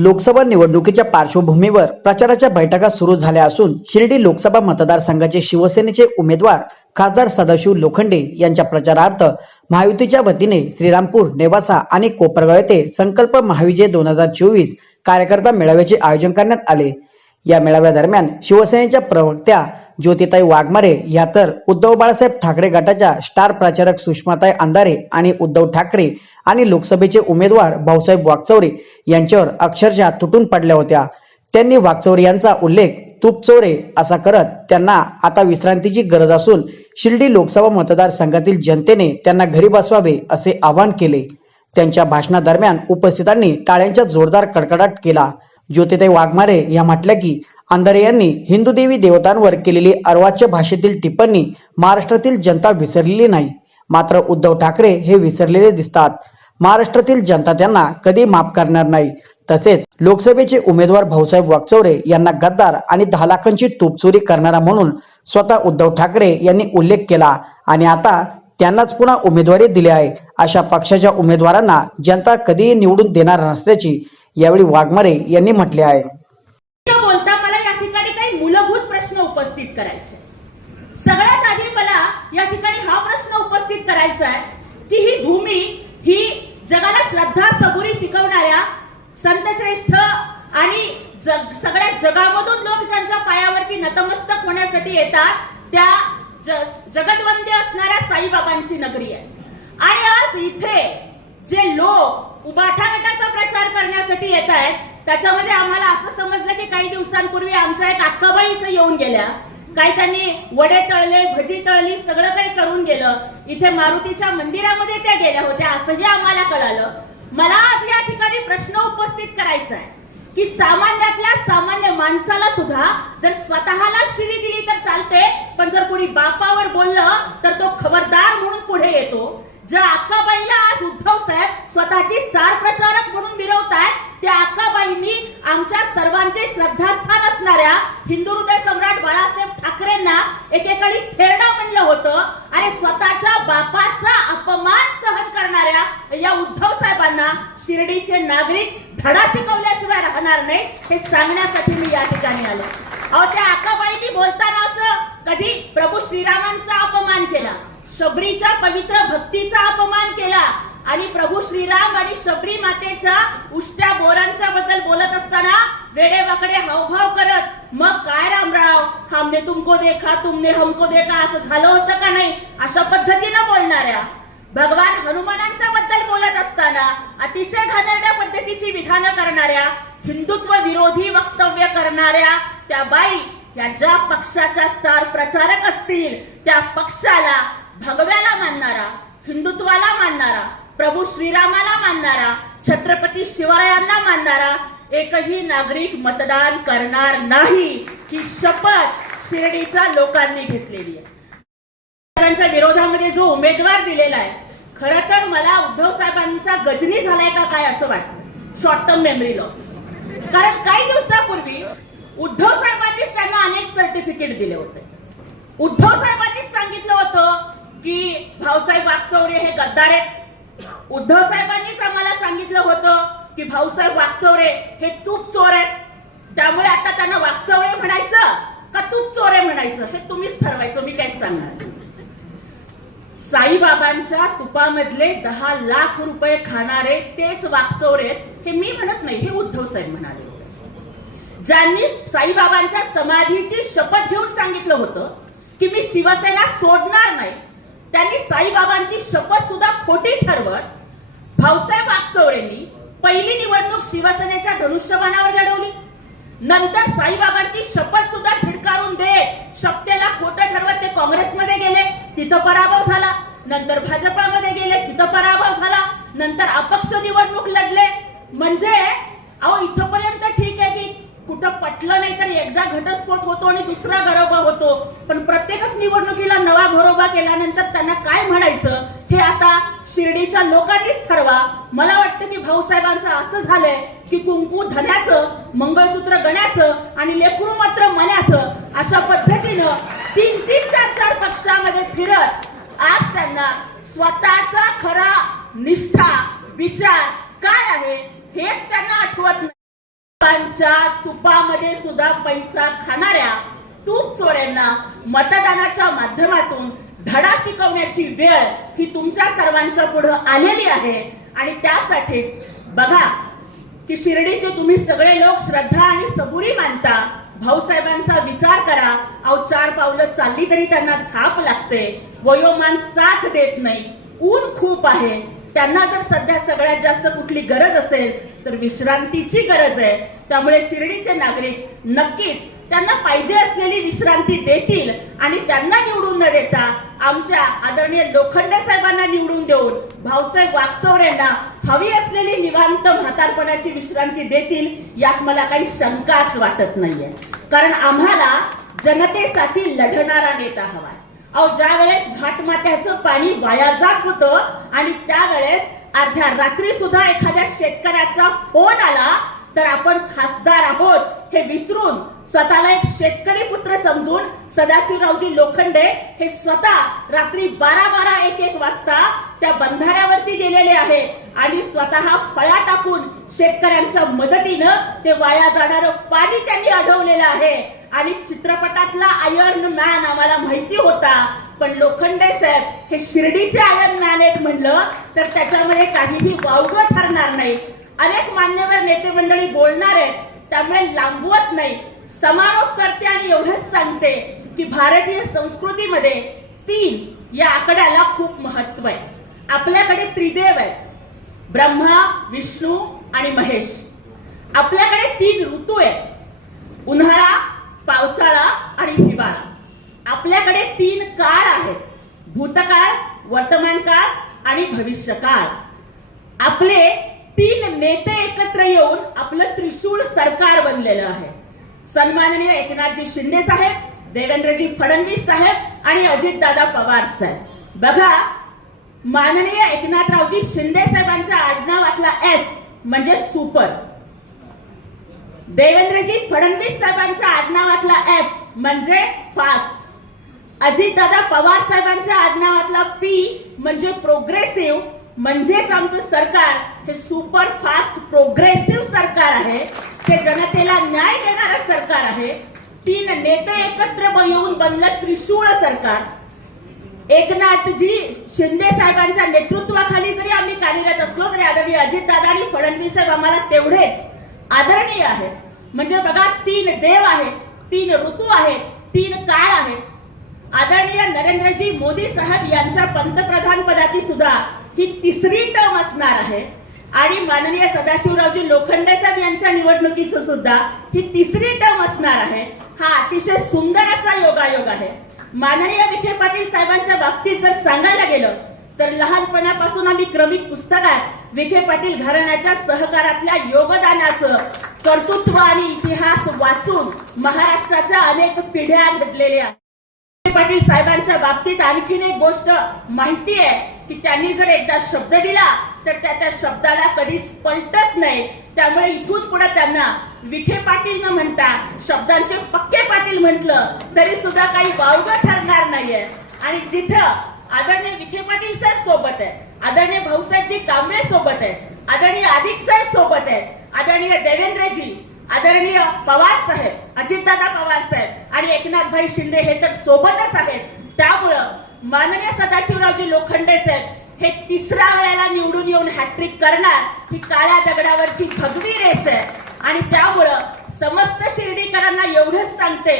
लोकसभा निवडणुकीच्या पार्श्वभूमीवर प्रचाराच्या बैठका सुरू झाल्या असून शिर्डी लोकसभा मतदारसंघाचे शिवसेनेचे उमेदवार खासदार सदाशिव लोखंडे यांच्या प्रचारार्थ महायुतीच्या वतीने श्रीरामपूर नेवासा आणि कोपरगाव येथे संकल्प महाविजय दोन हजार चोवीस कार्यकर्ता मेळाव्याचे आयोजन करण्यात आले या मेळाव्या दरम्यान शिवसेनेच्या प्रवक्त्या ज्योतिताई वाघमारे या तर उद्धव बाळासाहेब ठाकरे गटाच्या स्टार प्रचारक सुषमाताई अंधारे आणि उद्धव ठाकरे आणि लोकसभेचे उमेदवार भाऊसाहेब वाघचौरे यांच्यावर अक्षरशः तुटून पडल्या होत्या त्यांनी वाघचौरे यांचा उल्लेख तूप चोरे असा करत त्यांना आता विश्रांतीची गरज असून शिर्डी लोकसभा मतदारसंघातील जनतेने त्यांना घरी बसवावे असे आवाहन केले त्यांच्या भाषणादरम्यान उपस्थितांनी टाळ्यांचा जोरदार कडकडाट केला ज्योतिताई वाघमारे या म्हटल्या की अंधारे यांनी हिंदू देवी देवतांवर केलेली अर्वाच्य भाषेतील टिप्पणी महाराष्ट्रातील जनता विसरलेली नाही मात्र उद्धव ठाकरे हे विसरलेले दिसतात महाराष्ट्रातील जनता त्यांना कधी माफ करणार नाही तसेच लोकसभेचे उमेदवार भाऊसाहेब वाकचौरे यांना गद्दार आणि दहा लाखांची तूपचोरी करणारा म्हणून स्वतः उद्धव ठाकरे यांनी उल्लेख केला आणि आता त्यांनाच पुन्हा उमेदवारी दिली आहे अशा पक्षाच्या उमेदवारांना जनता कधीही निवडून देणार नसल्याची यावेळी वाघमारे यांनी म्हटले आहे बोलता मला या ठिकाणी काही मूलभूत प्रश्न उपस्थित करायचे सगळ्यात आधी मला या ठिकाणी हा प्रश्न उपस्थित करायचा आहे की ही भूमी ही जगाला श्रद्धा सबुरी शिकवणाऱ्या श्रेष्ठ आणि जग सगळ्या जगामधून लोक ज्यांच्या पायावरती नतमस्तक होण्यासाठी येतात त्या जगदवंदे असणाऱ्या साईबाबांची नगरी आहे आणि आज इथे जे लोक उबाठा गटाचा प्रचार करण्यासाठी येत आहेत त्याच्यामध्ये आम्हाला असं समजलं की काही दिवसांपूर्वी आमच्या एक अक्काबाई इथं येऊन गेल्या काही त्यांनी वडे तळले भजी तळली सगळं काही करून गेलं इथे मारुतीच्या मंदिरामध्ये त्या गेल्या होत्या असंही आम्हाला कळालं मला आज या ठिकाणी प्रश्न उपस्थित करायचा आहे की सामान्यातल्या सामान्य माणसाला सुद्धा जर स्वतःला शिरी दिली तर चालते पण जर कोणी बापावर बोललं तर तो खबरदार म्हणून पुढे येतो ज्या अक्काबाईला आज उद्धव साहेब स्वतःची स्टार प्रचारक म्हणून मिरवताय त्या अक्काबाईंनी आमच्या सर्वांचे श्रद्धास्थान असणाऱ्या हिंदू हृदय सम्राट बाळासाहेब ठाकरेंना एकेकाळी खेळणं म्हणलं होतं आणि स्वतःच्या बापाचा अपमान सहन करणाऱ्या या उद्धव साहेबांना शिर्डीचे नागरिक धडा शिकवल्याशिवाय राहणार नाही हे सांगण्यासाठी मी या ठिकाणी आलो अहो त्या अक्काबाईंनी बोलताना असं कधी प्रभू श्रीरामांचा अपमान केला शबरीच्या पवित्र भक्तीचा अपमान केला आणि प्रभू श्रीराम आणि शबरी मातेच्या उष्ट्या बोरांच्या बद्दल बोलत असताना वेडेवाकडे हावभाव करत मग काय रामराव हमने तुमको देखा तुमने हमको देखा असं झालं होतं का नाही अशा पद्धतीनं बोलणाऱ्या भगवान हनुमानांच्या बद्दल बोलत असताना अतिशय घालण्या पद्धतीची विधानं करणाऱ्या हिंदुत्व विरोधी वक्तव्य करणाऱ्या त्या बाई या ज्या पक्षाच्या स्टार प्रचारक असतील त्या पक्षाला भगव्याला मानणारा हिंदुत्वाला मानणारा प्रभू श्रीरामाला मानणारा छत्रपती शिवरायांना मानणारा एकही नागरिक मतदान करणार नाही ही शपथ शिर्डीच्या लोकांनी घेतलेली आहे विरोधामध्ये जो उमेदवार दिलेला आहे खर तर मला उद्धव साहेबांचा गजनी झालाय का काय असं वाटतं शॉर्ट टर्म मेमरी लॉस कारण काही दिवसापूर्वी उद्धव साहेबांनीच त्यांना अनेक सर्टिफिकेट दिले होते उद्धव साहेबांनीच सांगितलं होतं की भाऊसाहेब वाकचौरे हे गद्दार आहेत उद्धव साहेबांनीच आम्हाला सांगितलं होतं की भाऊसाहेब वाकचौरे हे तूप चोर आहेत त्यामुळे आता त्यांना वाकचौरे म्हणायचं का तूप चोरे म्हणायचं हे तुम्हीच ठरवायचं मी काय सांगणार साईबाबांच्या तुपामधले दहा लाख रुपये खाणारे तेच वाकचौरे हे मी म्हणत नाही हे उद्धव साहेब म्हणाले ज्यांनी साईबाबांच्या समाधीची शपथ घेऊन सांगितलं होतं की मी शिवसेना सोडणार नाही त्यांनी साईबाबांची शपथ सुद्धा खोटी ठरवत भाऊसाहेब आगचवळेंनी पहिली निवडणूक शिवसेनेच्या धनुष्यबाणावर लढवली नंतर साईबाबांची शपथ सुद्धा छिडकारून देत शपथेला खोटं ठरवत ते काँग्रेसमध्ये गेले तिथं पराभव झाला नंतर भाजपामध्ये गेले तिथं पराभव झाला नंतर अपक्ष निवडणूक लढले म्हणजे अहो इथं कुठं पटलं नाही तर एकदा घटस्फोट होतो आणि दुसरा गरोबा होतो पण प्रत्येकच निवडणुकीला नवा घरोबा केल्यानंतर त्यांना काय म्हणायचं हे आता शिर्डीच्या लोकांनीच ठरवा मला वाटतं की भाऊसाहेबांचं असं झालंय की कुंकू धन्याचं मंगळसूत्र गण्याचं आणि लेकरू मात्र मण्याचं अशा पद्धतीनं तीन तीन चार चार पक्षामध्ये फिरत आज त्यांना स्वतःचा खरा निष्ठा विचार काय आहे हेच त्यांना आठवत नाही तुपामध्ये सुद्धा पैसा खाणाऱ्या तूप चोऱ्यांना मतदानाच्या माध्यमातून धडा शिकवण्याची वेळ ही तुमच्या सर्वांच्या पुढे आलेली आहे आणि त्यासाठीच बघा की शिर्डीचे तुम्ही सगळे लोक श्रद्धा आणि सबुरी मानता भाऊसाहेबांचा विचार करा अव चार पावलं चालली तरी त्यांना थाप लागते वयोमान साथ देत नाही ऊन खूप आहे त्यांना जर सध्या सगळ्यात जास्त कुठली गरज असेल तर विश्रांतीची गरज आहे त्यामुळे शिर्डीचे नागरिक नक्कीच त्यांना पाहिजे असलेली विश्रांती देतील आणि त्यांना निवडून न देता आमच्या आदरणीय लोखंड साहेबांना निवडून देऊन भाऊसाहेब यांना हवी असलेली निवांत म्हातारपणाची विश्रांती देतील यात मला काही शंकाच वाटत नाहीये कारण आम्हाला जनतेसाठी लढणारा नेता हवा अहो ज्या वेळेस घाटमात्याचं पाणी वाया जात होतं आणि त्यावेळेस अर्ध्या रात्री सुद्धा एखाद्या शेतकऱ्याचा फोन आला तर आपण खासदार आहोत हे विसरून स्वतःला एक शेतकरी पुत्र समजून सदाशिवरावजी लोखंडे हे स्वतः रात्री बारा बारा एक एक वाजता त्या बंधाऱ्यावरती गेलेले आहे आणि स्वतः फळा टाकून शेतकऱ्यांच्या मदतीनं ते वाया जाणारं पाणी त्यांनी अडवलेलं आहे आणि चित्रपटातला आयर्न मॅन आम्हाला माहिती होता पण लोखंडे साहेब हे शिर्डीचे आयर्न मॅन आहेत म्हणलं तर त्याच्यामध्ये काहीही वावग ठरणार नाही अनेक मान्यवर नेते मंडळी बोलणार आहेत त्यामुळे लांबवत नाही समारोप करते आणि एवढंच सांगते की भारतीय संस्कृतीमध्ये तीन या आकड्याला खूप महत्व आहे आपल्याकडे त्रिदेव आहे ब्रह्मा विष्णू आणि महेश आपल्याकडे तीन ऋतू आहेत उन्हाळा पावसाळा आणि हिवाळा आपल्याकडे तीन काळ आहेत भूतकाळ वर्तमान काळ आणि भविष्य काळ आपले तीन नेते एकत्र येऊन आपलं त्रिशूळ सरकार बनलेलं आहे सन्माननीय एकनाथजी शिंदे साहेब देवेंद्रजी फडणवीस साहेब आणि अजितदादा पवार साहेब बघा माननीय एकनाथरावजी शिंदे साहेबांच्या आडनावातला एस म्हणजे सुपर देवेंद्रजी फडणवीस साहेबांच्या आडनावातला एफ म्हणजे फास्ट दादा पवार साहेबांच्या आडनावातला पी म्हणजे प्रोग्रेसिव्ह म्हणजेच आमचं सरकार हे सुपर फास्ट प्रोग्रेसिव्ह सरकार आहे ते जनतेला न्याय देणारं सरकार आहे तीन नेते एकत्र येऊन बनलं त्रिशूळ सरकार एकनाथजी शिंदे साहेबांच्या नेतृत्वाखाली जरी आम्ही कार्यरत असलो तरी आदरणीय अजितदादा आणि फडणवीस साहेब आम्हाला तेवढेच आदरणीय आहेत म्हणजे बघा तीन देव आहेत तीन ऋतू आहेत तीन काळ आहेत आदरणीय नरेंद्रजी मोदी साहेब यांच्या पंतप्रधान पदाची सुद्धा ही तिसरी टर्म असणार आहे आणि माननीय सदाशिवरावजी लोखंडे साहेब यांच्या निवडणुकीची सुद्धा ही तिसरी टर्म असणार आहे हा अतिशय सुंदर असा योगायोग आहे माननीय विखे पाटील साहेबांच्या बाबतीत जर सांगायला गेलं तर लहानपणापासून आम्ही क्रमिक पुस्तकात विखे पाटील घराण्याच्या सहकारातल्या योगदानाचं कर्तृत्व आणि इतिहास वाचून महाराष्ट्राच्या अनेक पिढ्या घडलेल्या विखे पाटील साहेबांच्या बाबतीत आणखीन एक गोष्ट माहिती आहे की त्यांनी जर एकदा शब्द दिला तर त्या त्या शब्दाला कधीच पलटत नाही त्यामुळे इथून पुढे त्यांना विखे पाटील न म्हणता शब्दांचे पक्के पाटील म्हटलं तरी सुद्धा काही वावग ठरणार नाहीये आणि जिथं आदरणीय विखे पाटील साहेब सोबत आहे आदरणीय भाऊसाहेबजी कांबळे सोबत आहेत आदरणीय अधिक साहेब सोबत आहेत आदरणीय देवेंद्रजी आदरणीय पवार साहेब अजितदादा पवार साहेब आणि एकनाथभाई शिंदे हे तर सोबतच आहेत त्यामुळं माननीय सदाशिवरावजी लोखंडे साहेब हे तिसऱ्या वेळेला निवडून येऊन हॅट्रिक करणार ही काळ्या दगडावरची भगवी रेष आहे आणि त्यामुळं समस्त शिर्डीकरांना एवढंच सांगते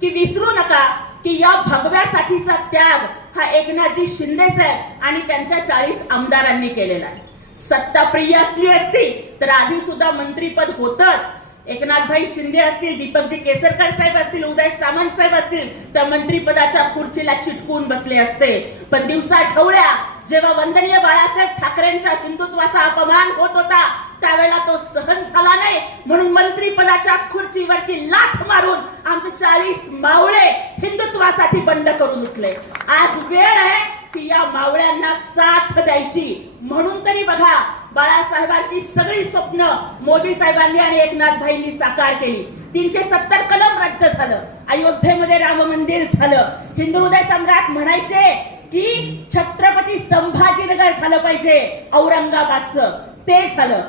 की विसरू नका की या भगव्यासाठीचा त्याग हा एकनाथजी शिंदे साहेब आणि त्यांच्या चाळीस आमदारांनी केलेला आहे सत्ता प्रिय असली असती तर आधी सुद्धा मंत्रीपद होतच एकनाथभाई शिंदे असतील दीपकजी केसरकर साहेब असतील उदय सामंत साहेब असतील तर मंत्रीपदाच्या खुर्चीला चिटकून बसले असते पण दिवसा ठेवल्या जेव्हा वंदनीय बाळासाहेब ठाकरेंच्या हिंदुत्वाचा अपमान होत होता त्यावेळेला तो सहन झाला नाही म्हणून मंत्रीपदाच्या खुर्चीवरती लाथ मारून आमचे चाळीस मावळे हिंदुत्वासाठी बंद करून उठले आज वेळ आहे की या मावळ्यांना साथ द्यायची म्हणून तरी बघा बाळासाहेबांची सगळी स्वप्न मोदी साहेबांनी आणि एकनाथ भाईंनी साकार केली तीनशे सत्तर कलम रद्द झालं अयोध्येमध्ये राम मंदिर झालं हिंदू सम्राट म्हणायचे की छत्रपती संभाजीनगर झालं पाहिजे औरंगाबादचं ते झालं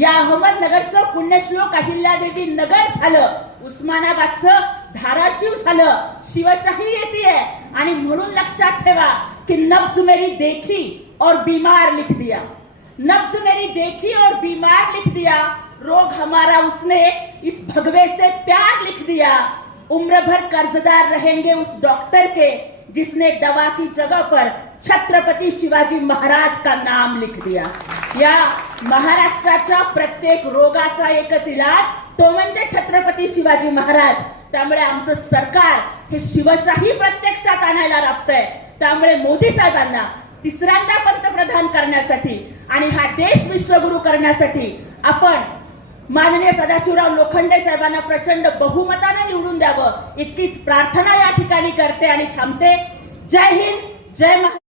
या अहमदनगरचं पुण्यश्लोक अहिल्यादेवी नगर झालं उस्मानाबादचं धाराशिव झालं शिवशाही येते आणि म्हणून लक्षात ठेवा की नब्ज मेरी देखी और बीमार लिख दिया नब्ज मेरी देखी और बीमार लिख दिया रोग हमारा उसने इस भगवे से प्यार लिख दिया उम्र भर कर्जदार रहेंगे उस डॉक्टर के जिसने दवा की जगह पर छत्रपति शिवाजी महाराज का नाम लिख दिया या महाराष्ट्राच्या प्रत्येक रोगाचा एकच इलाज तो म्हणजे छत्रपती शिवाजी महाराज त्यामुळे आमचं सरकार हे शिवशाही प्रत्यक्षात आणायला आहे त्यामुळे मोदी साहेबांना तिसऱ्यांदा पंतप्रधान करण्यासाठी आणि हा देश विश्वगुरु करण्यासाठी आपण माननीय सदाशिवराव लोखंडे साहेबांना प्रचंड बहुमताने निवडून द्यावं इतकीच प्रार्थना या ठिकाणी करते आणि थांबते जय हिंद जय महा